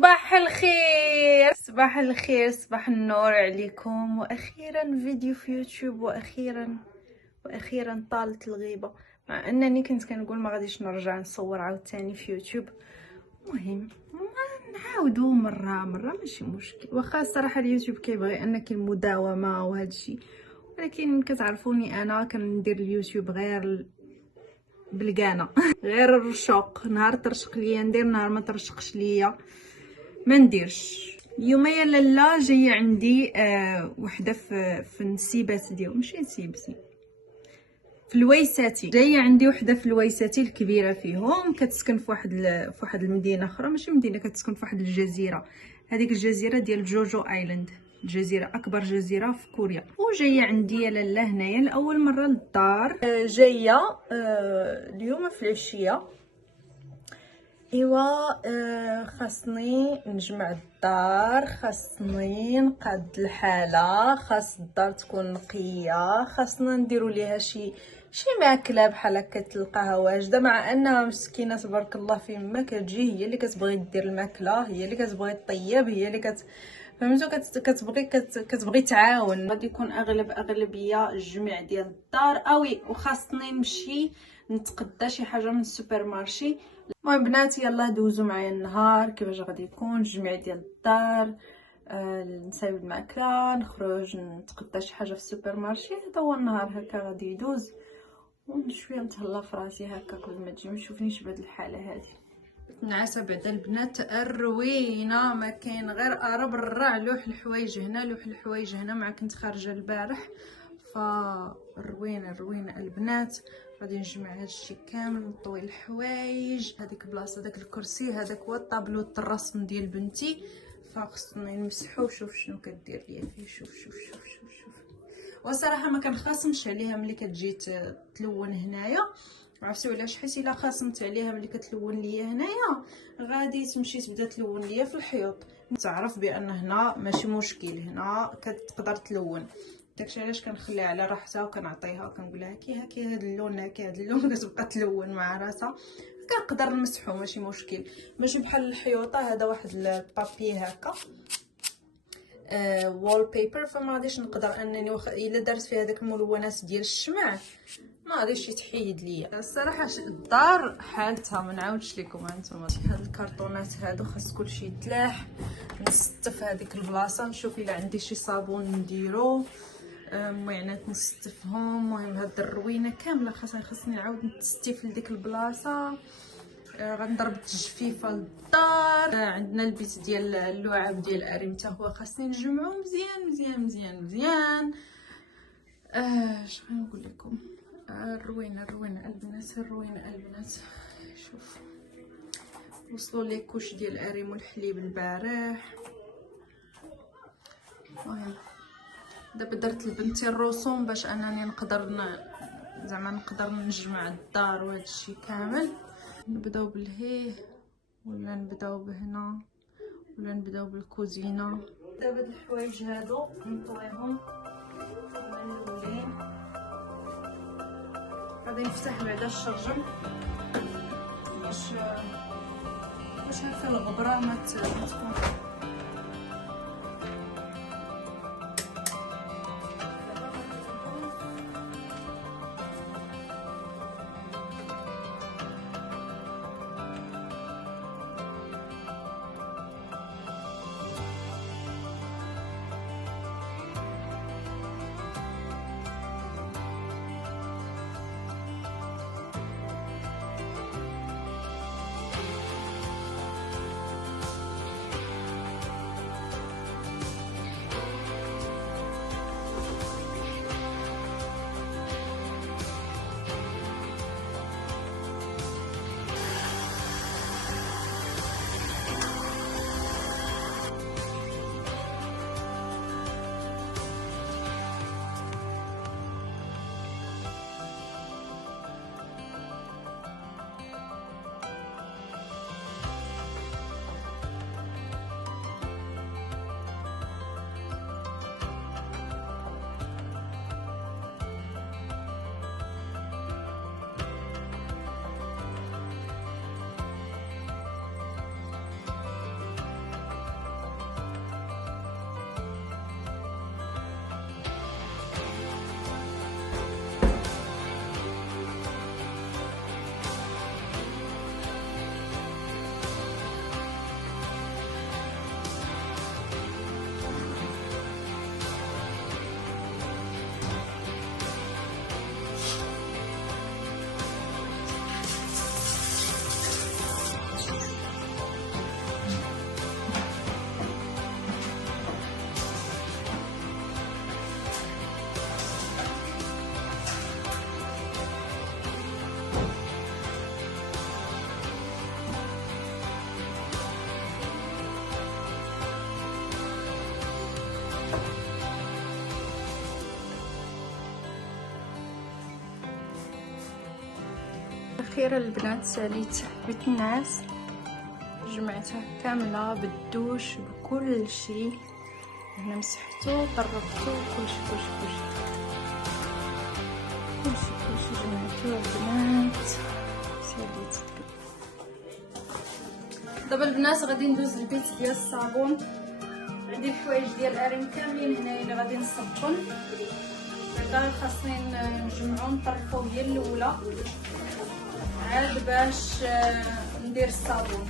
صباح الخير صباح الخير صباح النور عليكم. واخيرا فيديو في يوتيوب، واخيرا طالت الغيبه، مع انني كنت كنقول ما غاديش نرجع نصور عاوتاني في يوتيوب. المهم نعاودو مره ماشي مشكل، واخا الصراحه اليوتيوب كيبغي انك المداومه وهذا الشيء، ولكن كتعرفوني انا كندير اليوتيوب غير بالقانه غير الرشوق، نهار ترشق ليا ندير، نهار ما ترشقش ليا ما نديرش. اليوم يا لاله جايه عندي وحده في النسيبات ديال ماشي نسيبتي، في الويساتي. جايه عندي وحده في الويساتي الكبيره فيهم، كتسكن في واحد المدينه اخرى، ماشي مدينه، كتسكن في واحد الجزيره. هذيك الجزيره ديال جوجو ايلاند، الجزيره اكبر جزيره في كوريا. وجايه عندي يا لاله هنايا لاول مره للدار. جايه اليوم في العشيه. ايوا خاصني نجمع الدار، خاصني نقاد الحاله، خاص الدار تكون نقيه، خاصنا نديرو ليها شي ماكله بحال هكا تلقاها واجده، مع انها مسكينه تبارك الله فيما كتجي هي اللي كتبغي دير الماكله، هي اللي كتبغي طيب، هي اللي فهمتوا كتبغي تعاون. غادي يكون اغلبيه الجميع ديال الدار اوي، وخاصني نمشي نتقدى شي حاجه من السوبر مارشي. المهم بناتي يلا دوزو معايا النهار كيفاش غادي يكون الجميع ديال الدار. نساوي الماكله، نخرج نتقدى شي حاجه في السوبر مارشي. هذا هو النهار هكا غادي يدوز، وشويه نتهلا في راسي هكا قبل ما تجي ما تشوفنيش بهاد الحاله هذه. نعاسه بعدا البنات الروينه، ما كاين غير قرب الرع، لوح الحوايج هنا لوح الحوايج هنا، مع كنت خارجه البارح. فالروينه البنات. غادي نجمع هادشي كامل، نطوي الحوايج. هذيك بلاصه داك الكرسي هذاك هو الطابلو الرسم ديال بنتي، فخصني نمسحو. شوف شنو كدير ليا فيه، شوف شوف شوف شوف شوف. وصراحه ما كنخاصمش عليها ملي كتجي تلون هنايا، عرفتي علاش؟ حيت الا خاصمت عليها ملي كتلون ليا هنايا غادي تمشي تبدا تلون ليا في الحيوط. تعرف بان هنا ماشي مشكل، هنا كتقدر تلون. داكشي علاش كنخليها على راحتها وكنعطيها وكنقول لها هاكي هاد اللون، هاكي هاد اللون، كتبقى تلون مع راسها. كنقدر نمسحو ماشي مشكل، ماشي بحال الحيوطه. هذا واحد البابي هكا وول بيبر، فما غاديش نقدر انني الا درت فيها داك الملونات ديال الشمع ما غاديش يتحيد ليا. الصراحه الدار حالتها ما نعاودش لكم. هانتوما هاد الكرطونات هادو خاص كلشي يتلاح. نستف هذيك البلاصه، نشوف الا عندي شي صابون نديرو، معينات نستفهم. المهم هاد الروينه كامله خاصني نعاود نستيف لديك البلاصه. غنضرب التجفيفه للدار. عندنا البيت ديال اللعاب ديال اريم حتى هو خاصني نجمعو مزيان مزيان مزيان مزيان. اش غنقول لكم، الروينه البنات، الروينه البنات. شوف وصلوا لي كوش ديال اريم والحليب البارح. المهم دابا درت لبنتي الرسوم باش انني نقدر زعما نقدر نجمع الدار وهذا الشيء كامل. نبداو بالهيه ولا نبداو بهنا ولا نبداو بالكوزينه. دابا هاد الحوايج هادو نطويهم ملولين. غادي نفتح بعدا الشرجم باش هكا الغبره ما تكون. واخيرا البنات ساليت حبيت النعاس، جمعتها كامله بالدوش بكل شيء. هنا مسحتو طربتو كلشي جمعتو البنات ساليت. دابا البنات غادي ندوز للبيت ديال الصابون. عندي الحوايج ديال الارين كاملين هنايا اللي غادي نصبن. بعدا خاصني نجمعو نطرفو هي الاولى عاد باش ندير الصابون.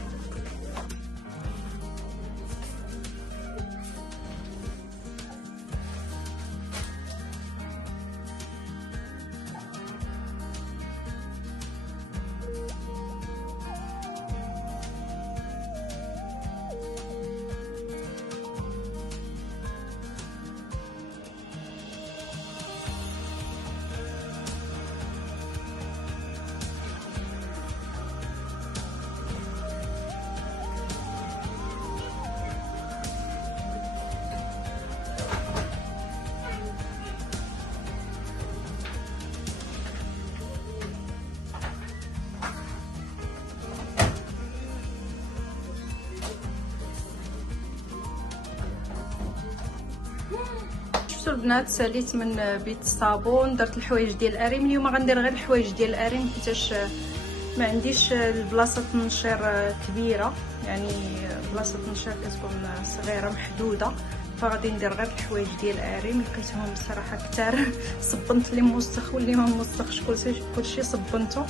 شفتوا البنات ساليت من بيت الصابون، درت الحوايج ديال الاريم. اليوم غندير غير الحوايج ديال الاريم حيتاش ما عنديش البلاصه التنشير كبيره، يعني بلاصه التنشير كتكون صغيره محدوده، فغادي ندير غير الحوايج ديال الاريم. لقيتهم بصراحه كتار صبنت اللي موسخ واللي ما موسخش، كلشي صبنته.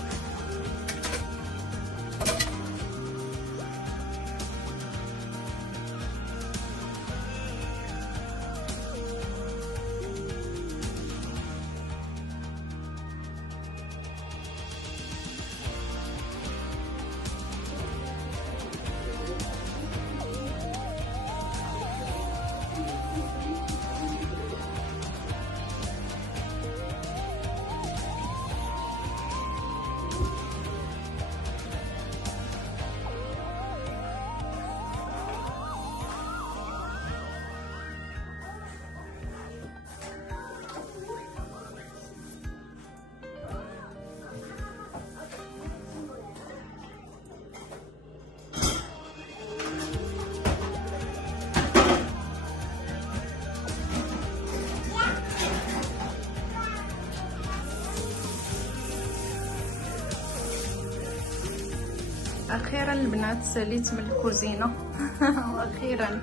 اخيرا البنات ساليت من الكوزينه واخيرا.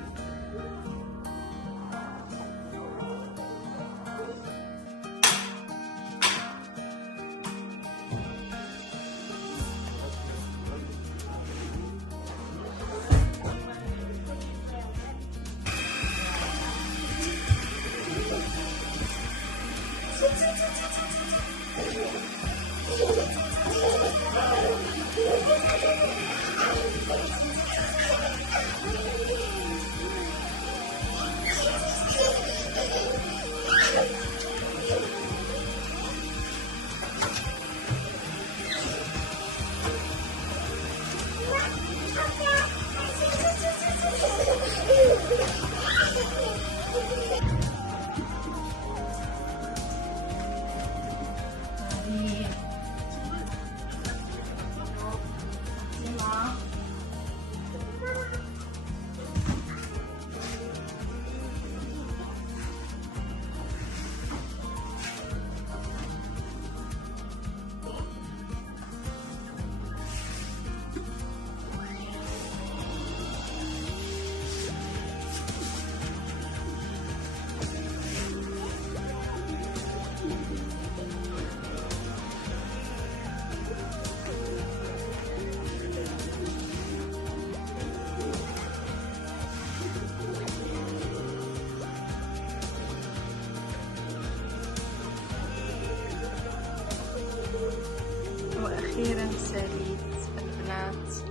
واخيرا ساليت البنات.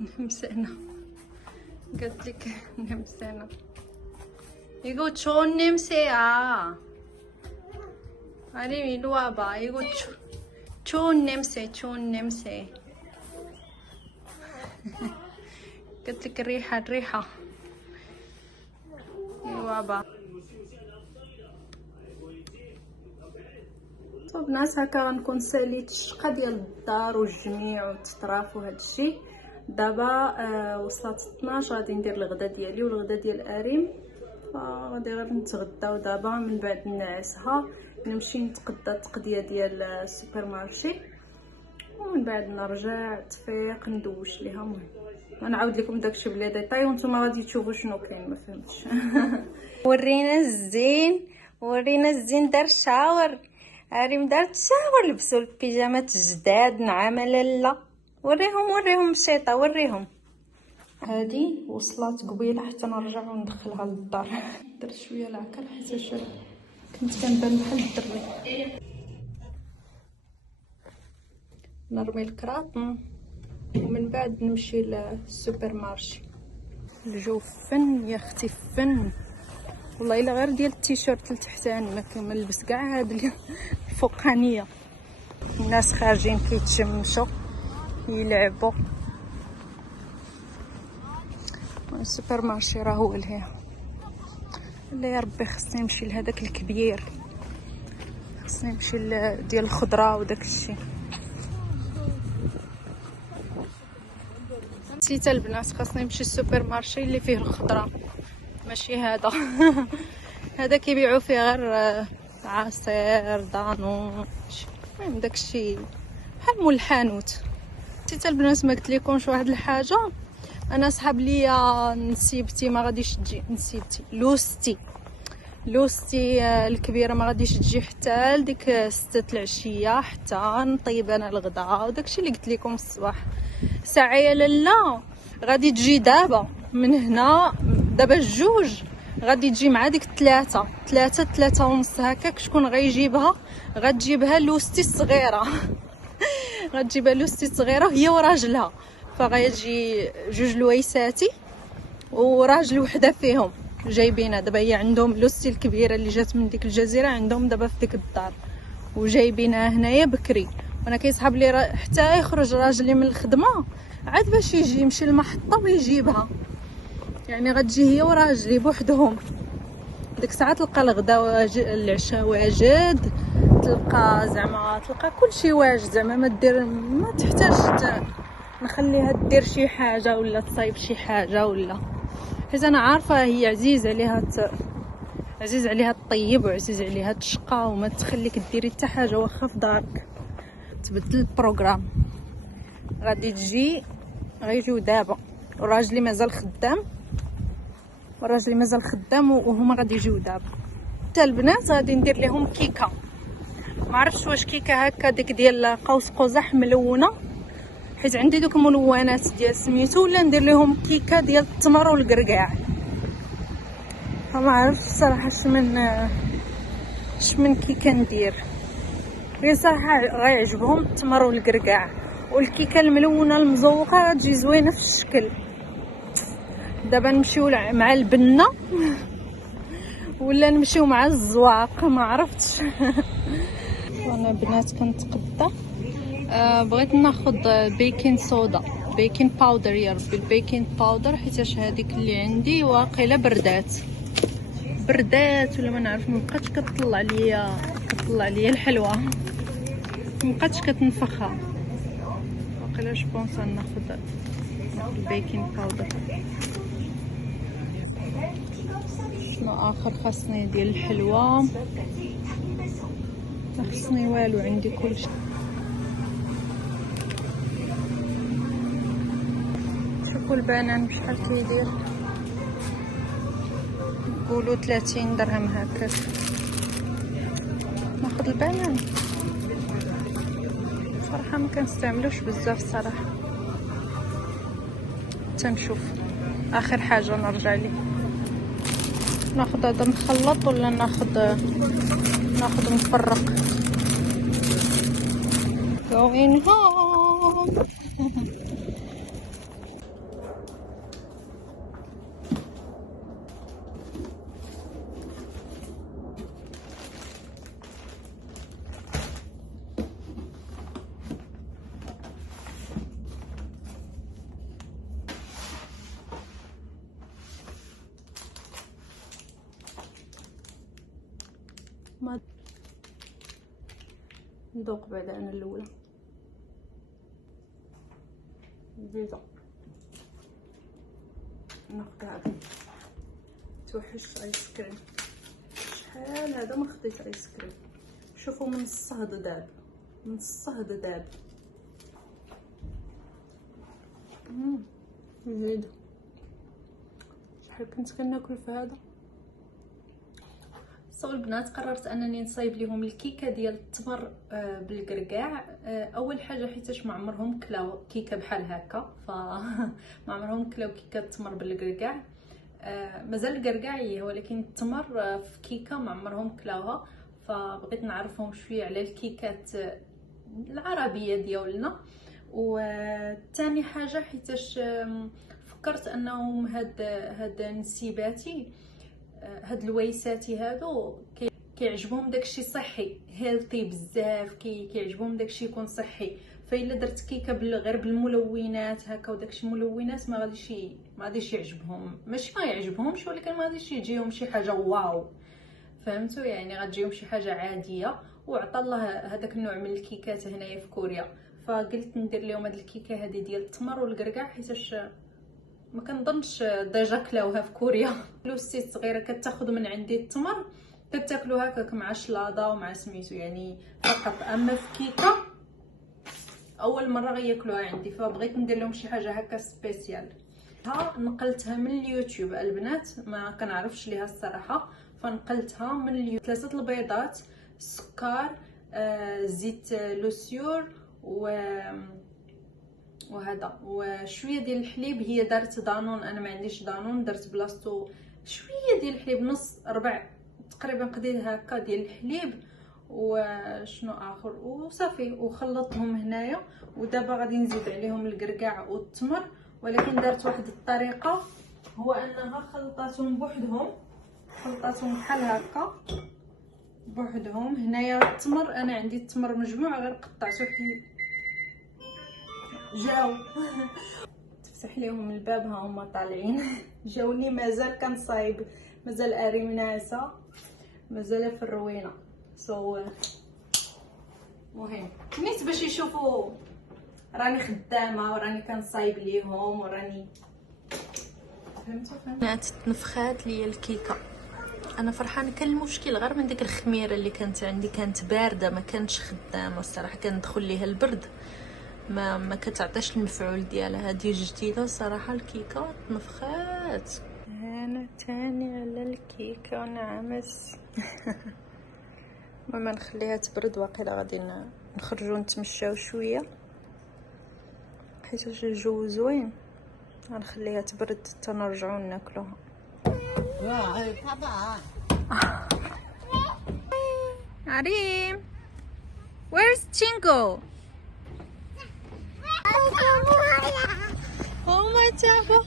نمسانا قالت لك نمسانا 이거 좋은 냄새야. 아림 이리 와봐. 이거 좋은 냄새, 좋은 냄새. قلت لك الريحة إيوا وا봐. صوب ناس هكا غنكون ساليت الشقة ديال الدار والجميع والتطراف وهذا الشيء. دابا وصلت 12 غادي ندير الغدا ديالي والغدا ديال اريم، فغادي غير نتغداو دابا. من بعد نعسها نمشي نتقدى التقديه ديال السوبر مارشي، ومن بعد نرجع تفيق ندوش ليها. المهم غنعاود لكم داكشي بلي ديطاي وانتم غادي تشوفوا شنو كاين. ما فهمتش. ورينا الزين، ورينا الزين دار شاور. ريم دارت شاور، لبسوا البيجامات الجداد نعم لاله. وريهم الشيطه، وريهم. هادي وصلت قبيله حتى نرجع وندخلها للدار. درت شويه العكر حيت كنت كنبان بحال الدري. نرمي الكراطن ومن بعد نمشي للسوبر مارشي. الجو فن يا اختي فن والله، الا غير ديال التيشيرت لتحتاني ما كنلبس كاع هاد الفوقانيه. الناس خارجين كيتجمشوا يلعبوا. السوبر مارشي راه هو لهيه. لا يا ربي خصني نمشي لهداك الكبير، خصني نمشي ديال الخضره وداك الشيء. نسيت البنات، خاصني نمشي السوبر مارشي اللي فيه الخضره، ماشي هذا. هذا كيبيعوا فيه غير عصير دانون، المهم داكشي بحال مول الحانوت. نسيت البنات ما قلت لكمش واحد الحاجه. انا صحاب ليا نسيبتي ما غاديش تجي، نسيبتي لوستي الكبيره ما غاديش تجي حتى لديك 6 العشيه حتى نطيب انا الغداء وداكشي اللي قلت لكم الصباح. ساعه يا لاله غادي تجي دابا من هنا، دابا الجوج غادي تجي مع ديك 3 ونص هكاك. شكون غيجيبها؟ غتجيبها لوستي الصغيره. غتجيبها لوستي الصغيره هي وراجلها، فغيجي 2 لويساتي وراجل وحده فيهم جايبينها دابا. هي عندهم لوستي الكبيره اللي جات من ديك الجزيره عندهم دابا في ديك الدار، وجايبينها هنايا بكري. وانا كيصحاب لي حتى يخرج راجلي من الخدمه عاد باش يجي يمشي للمحطه ويجيبها. يعني غتجي هي وراجلي بوحدهم. ديك الساعه تلقى الغدا العشاء واجد، تلقى كلشي واجد. زعما ما تحتاج نخليها دير شي حاجه ولا تصايب شي حاجه ولا، حيت انا عارفه هي عزيز عليها الطيب وعزيز عليها تشقى وما تخليك ديري حتى حاجه واخا في دارك. تبدل البروغرام. غادي تجي غيجيو دابا، وراجلي مازال خدام وهما غادي يجيو دابا. حتى البنات غادي ندير لهم كيكه، ما عرفتش واش كيكه هكا ديك ديال قوس قزح ملونه، حيت عندي دوك ملونات ديال سميتو، ولا ندير لهم كيكه ديال التمر والكركاع. فما عرفتش صراحه شمن كيكه ندير. غير صراحه غيعجبهم التمر والكركاع، والكيكه الملونه المزوقه غتجي زوينه في الشكل. دابا نمشيو مع البنه ولا نمشيو مع الزواق، ما عرفتش. وانا بنات كنتقدى. بغيت ناخذ بيكين صودا، بيكين باودر يا ربي، البيكين باودر، حيتاش هذيك اللي عندي واقيلا بردات ولا ما نعرف. مبقاتش كتطلع ليا الحلوه، مبقاتش كتنفخها. واقيلا جوبونس ناخذ البيكين باودر. شنو اخر خاصني؟ ديال الحلوه ما خصني والو، عندي كلشي. شوفوا البنان بشحال كيدير، قولوا 30 درهم هكاك. ناخذ البنان صراحه ما كنستعملوش بزاف صراحه. تنشوف اخر حاجه نرجع ليه. ناخذ هذا مخلط ولا ناخذ مفرق؟ going home. ندوق بعد انا الاولى بيضه. ناخذ هذا توحش ايس كريم. شحال هذا ما خديت ايس كريم. شوفوا من الصهد داب، من الصهد داب. زيد شحال كنت كناكل في هذا. صو البنات قررت انني نصايب لهم الكيكه ديال التمر بالكركاع. اول حاجه حيتاش ما عمرهم كلاو كيكه بحال هكا، فما عمرهم كلاو كيكه التمر بالكركاع. مازال الكركاع هي، ولكن التمر في كيكه ما عمرهم كلاوها، فبغيت نعرفهم شويه على الكيكات العربيه ديالنا. وثاني حاجه حيتاش فكرت انهم هاد نسيباتي، هاد الويساتي هادو كيعجبهم داكشي صحي هيلثي بزاف، كيعجبهم داكشي يكون صحي. فالا درت كيكه غير بالملونات هكا وداكشي ملونات ما غاديش يعجبهم. ماشي ما يعجبهمش، ولكن ما غاديش يجيهم شي حاجه واو، فهمتوا؟ يعني غتجيهم شي حاجه عاديه. وعطى الله هذاك النوع من الكيكات هنايا في كوريا، فقلت ندير لهم هاد الكيكه هذه ديال التمر والكركاع، حيتاش ما كنظنش ديجا كلاوها في كوريا. لوستي صغيره كتاخذ من عندي التمر كتاكلوا هكاك مع الشلاضه ومع سميتو يعني فقط. اما في كيكه اول مره غياكلوها عندي، فبغيت ندير لهم شي حاجه هكا سبيسيال. ها نقلتها من اليوتيوب البنات، ما كنعرفش ليها الصراحه، فنقلتها من اليوتيوب. 3 البيضات، السكر، زيت لوسيور وهذا وشويه ديال الحليب. هي دارت دانون، انا ما عنديش دانون، درت بلاصتو شويه ديال الحليب، نص ربع تقريبا قدير هكا ديال الحليب. وشنو اخر وصافي، وخلطتهم هنايا. ودابا غادي نزيد عليهم الكركاع والتمر، ولكن دارت واحد الطريقه، هو انها خلطاتهم بوحدهم، خلطاتهم بحال هكا بوحدهم. هنايا التمر انا عندي التمر مجموع، غير قطعته جاو تفتح لهم الباب، ها هما طالعين جاوني. مازال كنصايب، مازال اري مناسه، مازال في الروينه. مهم نيت باش يشوفوا راني خدامه وراني كنصايب ليهم وراني، فهمتوا؟ تنفخات ليا الكيكه. انا فرحانه. كان المشكل غير من ديك الخميره اللي كانت عندي، كانت بارده ما كانتش خدامه الصراحه، كان دخل ليها البرد، ما كتعطيش المفعول ديالها. هذه جديده الصراحه الكيكه تنفخات. انا تاني على الكيكه نعمس ماما نخليها تبرد، واقيلا غادي نخرجوا نتمشاو شويه حيت الجو زوين. غنخليها تبرد حتى نرجعوا ناكلوها. عريم where's Chingo? Oh my Chingo.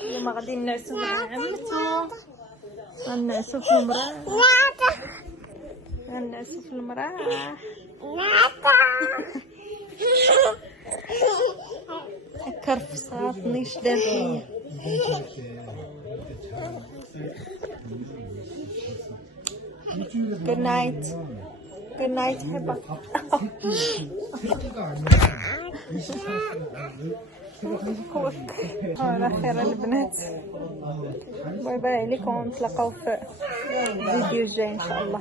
اليوم غادي نعسو مع عمتو، غنعسو في المراح، غنعسو في المراح. كرف صافني شداد فيا. Good night. Good night حبا. على خير البنات، باي باي عليكم، نتلاقاو في الفيديو الجاي ان شاء الله.